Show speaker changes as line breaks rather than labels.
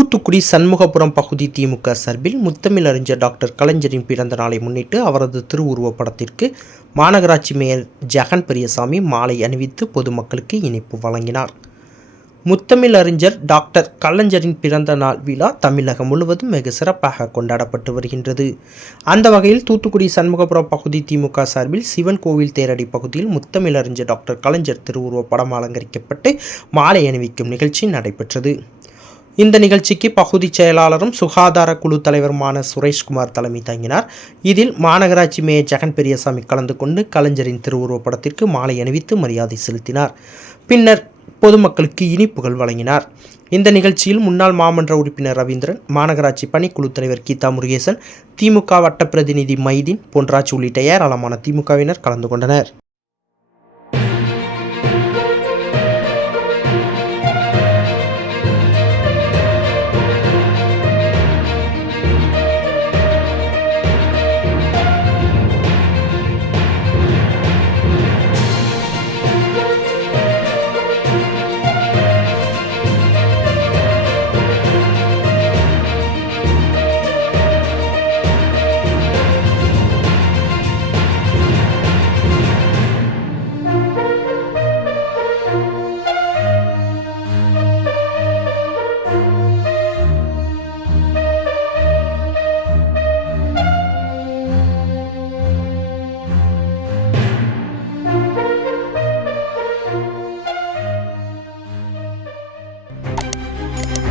தூத்துக்குடி சண்முகபுரம் பகுதி திமுக சார்பில் முத்தமிழ் அறிஞர் டாக்டர் கலைஞரின் பிறந்த நாளை முன்னிட்டு அவரது திருவுருவப் படத்திற்கு மாநகராட்சி மேயர் ஜெகன் பெரியசாமி மாலை அணிவித்து பொதுமக்களுக்கு இனிப்பு வழங்கினார். முத்தமிழ் அறிஞர் டாக்டர் கலைஞரின் பிறந்த நாள் விழா தமிழகம் முழுவதும் வெகு சிறப்பாக கொண்டாடப்பட்டு வருகின்றது. அந்த வகையில் தூத்துக்குடி சண்முகபுரம் பகுதி திமுக சார்பில் சிவன் கோவில் தேரடி பகுதியில் முத்தமிழ் அறிஞர் டாக்டர் கலைஞர் திருவுருவப் படம் அலங்கரிக்கப்பட்டு மாலை அணிவிக்கும் நிகழ்ச்சி நடைபெற்றது. இந்த நிகழ்ச்சிக்கு பகுதி செயலாளரும் சுகாதார குழு தலைவருமான சுரேஷ்குமார் தலைமை தாங்கினார். இதில் மாநகராட்சி மேயர் ஜெகன் பெரியசாமி கலந்து கொண்டு கலைஞரின் திருவுருவப்படத்திற்கு மாலை அணிவித்து மரியாதை செலுத்தினார். பின்னர் பொதுமக்களுக்கு இனிப்புகள் வழங்கினார். இந்த நிகழ்ச்சியில் முன்னாள் மாமன்ற உறுப்பினர் ரவீந்திரன் மாநகராட்சி பணிக்குழு தலைவர் கீதா முருகேசன் திமுக வட்ட பிரதிநிதி மைதீன் பொன்ராஜ் உள்ளிட்ட ஏராளமான திமுகவினர் கலந்து கொண்டனர்.